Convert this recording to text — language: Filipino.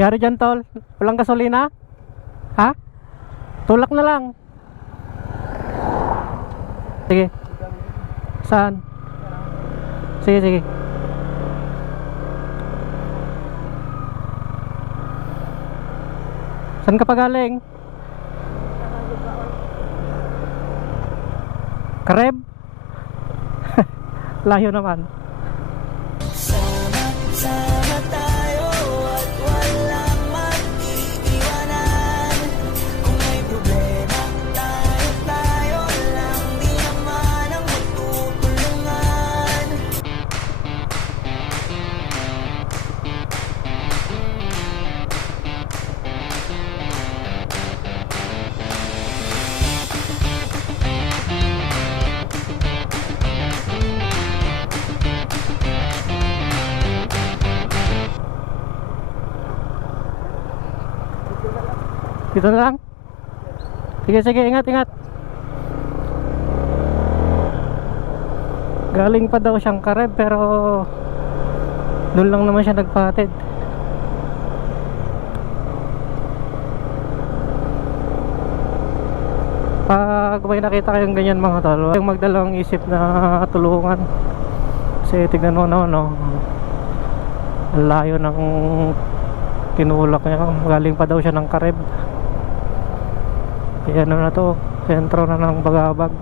Yari dyan tol, walang gasolina? Ha? Tulak na lang. Sige. Saan? Sige, sige. Saan ka pa galing? Kareb? Layo naman. Sama tayo at walang mag-iiwanan. Kung may problema, tayo lang di naman ang magtutulungan. Dito na lang. Sige, sige, ingat, ingat. Galing pa daw siyang Kareb pero doon lang naman siya nagpahatid. Pag may nakita kayong ganyan mga tol, huwag kayong magdalawang isip na tulungan. Kasi tignan mo naman, no, ang layo ng tinulak niya. Galing pa daw siya ng Kareb. Kaya ano na to, sentro na ng Bagabag.